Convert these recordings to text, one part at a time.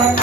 Thank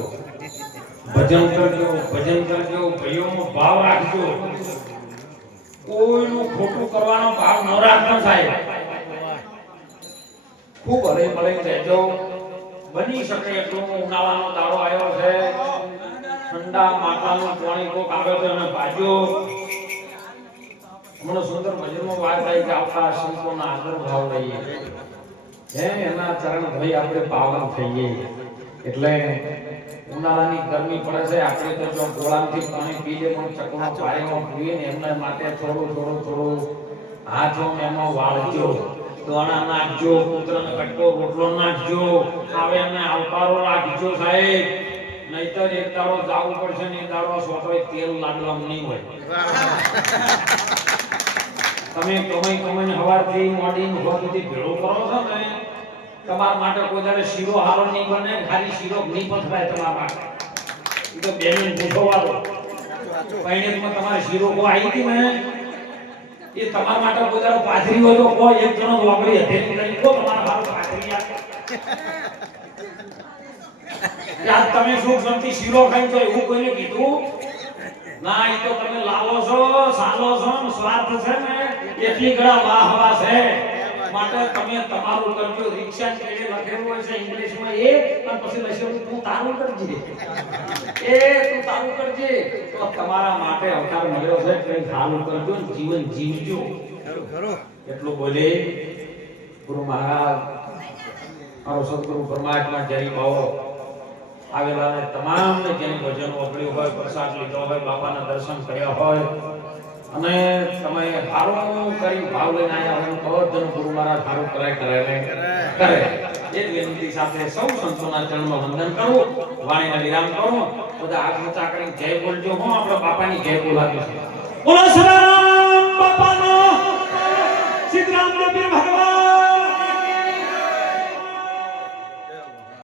કરજો, ભજન કરજો, ભાઈઓનો ભાવ રાખજો, કોઈનું ખોટું કરવાનો ભાવ ન રાખજો સાહેબ. ખૂબ હરે મળે રહેજો. બની શકે એટલું ઉનાળાનો દાડો આવ્યો છે, ઠંડા માતાનું પાણી કોક આવે તો એને ભાજો. મને સુંદર ભજનમાં વાત આવી કે આપણા સંતોના આદર ભાવ લઈએ, એના ચરણ ધોઈ આપણે પાવન થઈએ. એટલે ઉનાળાની ગરમી પડે છે, આપણે તો જો ગોળામાંથી પાણી પીએ પણ ચકમાં પાણીમાં પીએ ને એમના માટે થોડું હાથો એમાં વાળજો, દોણા નાખજો, કૂતરાને કટકો રોટલો નાખજો, આવે એને આવકારો રાખજો સાહેબ. નહીતર એક દાડો જાવું પડશે ને એક દાડો સોટોય તેલ લાડવામાં નહીં હોય. તમે કમાઈને હવારથી મોડીને હોદથી ભેળો કરો છો ને, તમારા માટે કોઈ દાડે શીરો હારો નહીં બને, ખાલી શીરો નહીં પથરાય તમારા માટે. એ તો બેન પૂછોવાળો પૈણેતમાં તમારે શીરો કો આવી હતી ને, એ તમારા માટે કોઈ દાડો પાથરી હોય તો કોઈ એક જણો વાપરી હથેળી લઈ કો તમારા હારો પાથરી આપે. આજ તમે સુખ શાંતિ શીરો ખાઈ તો એવું કોઈને કીધું ના? એ તો તમે લાવો છો, સાલો છો, સ્વાર્થ છે ને એટલી ઘણા વાહવા છે. માટે તમે તમારું કરજો. રિક્ષા કેડે લખેલું હોય છે ઇંગ્લિશમાં એ, અને પછી લખેલું તું તારું કરજે, એ તું તારું કરજે. તો તમારા માટે અવતાર મળ્યો છે, કઈ સારું કરજો, જીવન જીવજો. એટલું બોલે ગુરુ મહારાજ, મારો સદગુરુ પરમાત્મા જય બાવો આવેલા ને તમામને જેને ભજન વાપર્યું હોય, પ્રસાદ લીધો હોય, બાપાના દર્શન કર્યા હોય અને તમે સારું કરી ભાવ લઈને આવ્યા હોય તો જ ગુરુ મહારાજ સારું કરે. એ વિનંતી સાથે સૌ સંતોના ચરણમાં વંદન કરું, વાણીને વિરામ કરું. બધા હાથ ઊંચા કરીને જય બોલજો. હું આપણા બાપાની જય બોલાવી છે. બોલો સદારામ બાપાનો, સીતારામ ને પીર